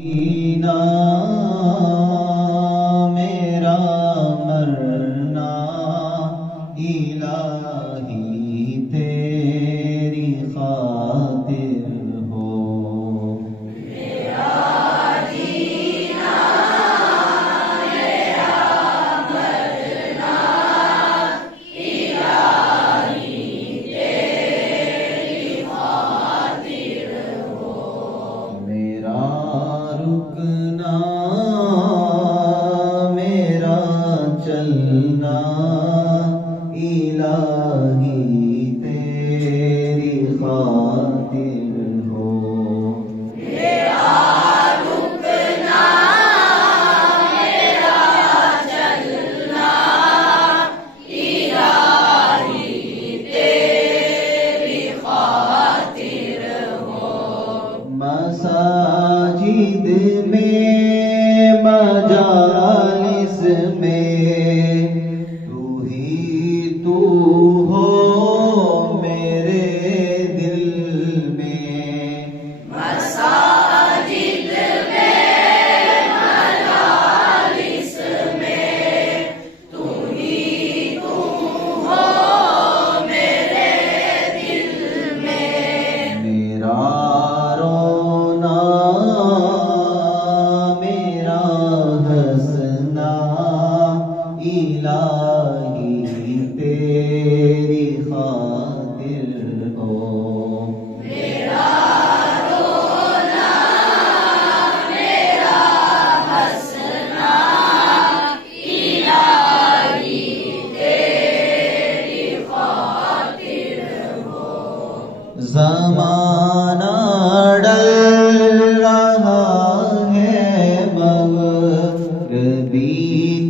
जीना मेरा मरना इलाही तेरी खातिर हो। मेरा जीना मेरा मरना इलाही तेरी खातिर हो। मेरा रुकना मेरा चलना इलाही तेरी खातिर हो। मेरा रुकना मेरा चलना इलाही तेरी खातिर हो। मसाजिद में मजालिस में तू ही तू हो मेरे दिल में। मसाजिद में मजालिस में तू ही तू हो मेरे दिल में। मेरा रोना मेरा हंसना इलाही तेरी खातिर हो। मेरा रोना मेरा हंसना इलाही तेरी खातिर हो। ज़माना डल रहा है मगरबी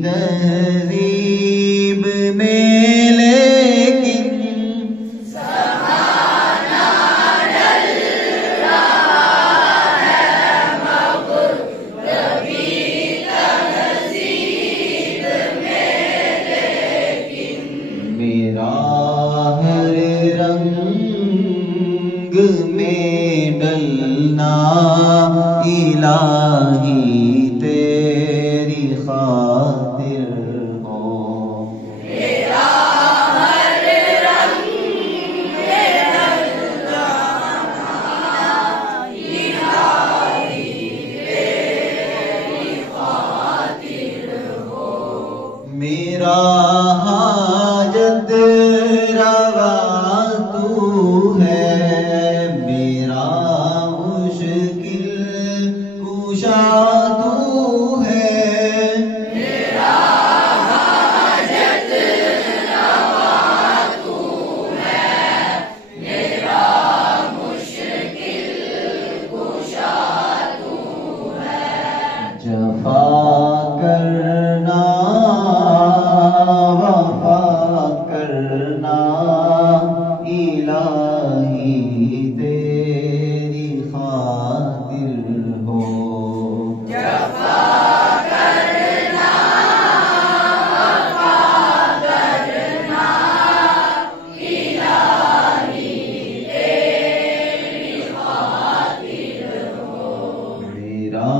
तहज़ीब में, लेकिन ज़माना डल रहा है मगरबी तहज़ीब में, लेकिन मेरा हर रंग में डलना इलाही तेरी खातिर हो। मेरा हर रंग में डलना इलाही तेरी खातिर हो। मेरा हाजत रवा तू है, मेरा मुश्किल कुशा तू है। मेरा हाजत रवा तू है, मेरा मुश्किल कुशा तू है। जफा करना वफा करना इलाही तेरी खातिर हो। जफा करना वफा करना इलाही तेरी खातिर हो। मेरा